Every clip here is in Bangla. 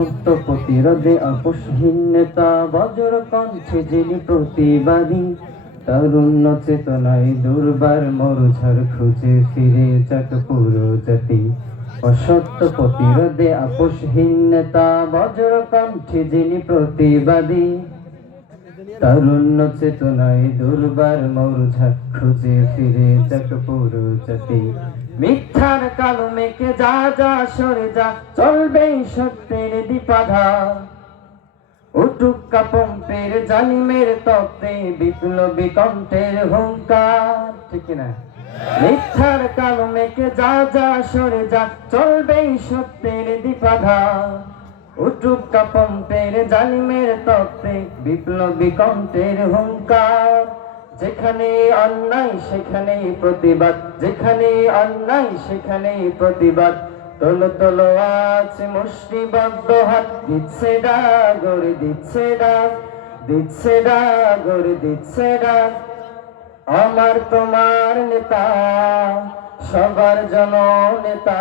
প্রতিরোধে আপোষহীন নেতা বজ্র কণ্ঠে যিনি প্রতিবাদী, তারুণ্য চেতনায় দুর্বার মরুঝার খুঁজে ফিরে যাক পুরো জাতি। অসত্য প্রতিরোধে আপোষহীন নেতা বজ্র কণ্ঠে যিনি প্রতিবাদী, তারুণ্য চেতনায় দুর্বার মরুঝার খুঁজে ফিরে যাক পুরো মিথ্যার কালো মেঘে যা যা সরে যা চলবে সত্যের দীপাধা উটুক কাপম্পের জালিমের তত্ত্বে, বিপ্লবী কণ্ঠের হুঙ্কার। ঠিক না মিথ্যার কালো মেঘে যা যা সরে যা চলবে সত্যের দীপাধা উটুক কাপম্পের জালিমের তত্ত্বে, বিপ্লবী কণ্ঠের হুঙ্কার। যেখানে অন্যায় সেখানে প্রতিবাদ। যেখানে অন্যায় সেখানে প্রতিবাদ। তোলো তোলো আছে মুষ্টিবদ্ধ হাত। দিচ্ছে ডাগর দিচ্ছে ডাক দিচ্ছে ডাগর দিচ্ছে ডাক আমার তোমার নেতা, সবার জন নেতা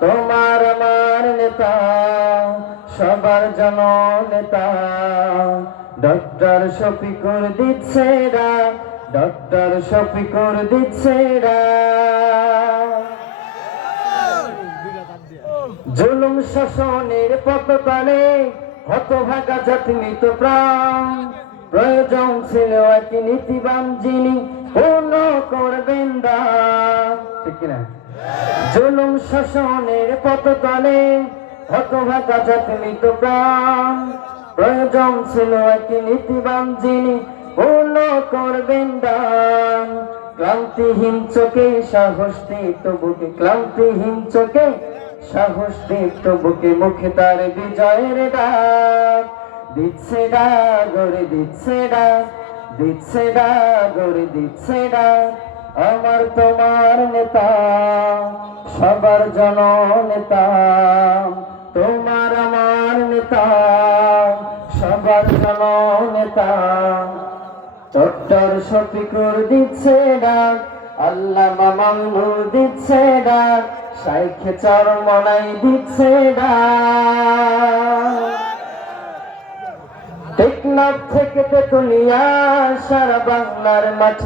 তোমার আমার নেতা, সবার জন নেতা ডক্টর শফিকুর দিচ্ছে ডাক ডক্টর শফিকুর দিচ্ছে ডাক জুলুম শাসনের পতকালে হতভাগা জাতি মৃত প্রাণ। প্রয়োজন ছিল এক নীতিবান যিনি পূর্ণ করবেন দান ঠিক না জুলুম শাসনের পতকালে হতভাগা জাতি মৃত প্রাণ। প্রয়োজন ছিল এক নীতিবান যিনি পূর্ণ করবেন দান। ক্লান্তিহীন চোখে সাহস দীপ্ত বুকে ক্লান্তিহীন চোখে সাহস দীপ্ত বুকে মুখে তার বিজয়ের ডাক? দিচ্ছে গড়ে দিচ্ছে ডাক দিচ্ছে ডাক গড়ে দিচ্ছে ডাক। আমার তোমার নেতা, সবার জন নেতা তোমার আমার নেতা। সবার জন নেতা ডক্টর শফিকুর দিচ্ছে ডাক আল্লাহ মামুনুর দিচ্ছে ডাক শাইখ চরমনাই দিচ্ছে থেকে সারা বাংলার মাঠ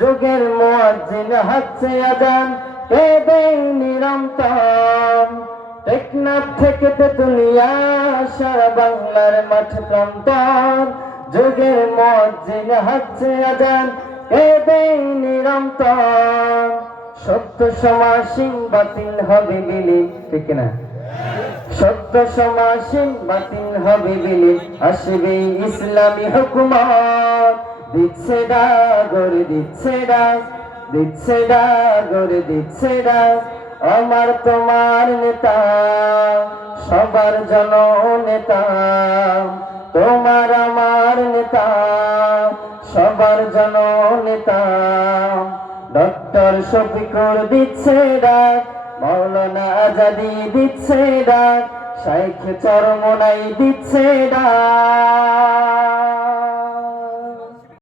যুগের মুয়াজ্জিন হাচ্ছে আজান পেবে নিরন্তর সারা বাংলার মাঠ প্রান্তর। যুগের আজান নিরন্তর। সত্য সমাসীন বাতিল হবে বিলীন ঠিক না সত্য সমাসীন বাতিল হবে বিলে, আসবে ইসলামী হুকুমত। দিচ্ছে ডাগর দিচ্ছে ডাক, দিচ্ছে ডাগর দিচ্ছে আমার তোমার নেতা, সবার জন নেতা তোমার আমার নেতা, সবার জন নেতা ডক্টর শফিকুর দিচ্ছে ডাক, মৌলানা আজাদি দিচ্ছে ডাক, শাইখ চরমনাই দিচ্ছে ডাক।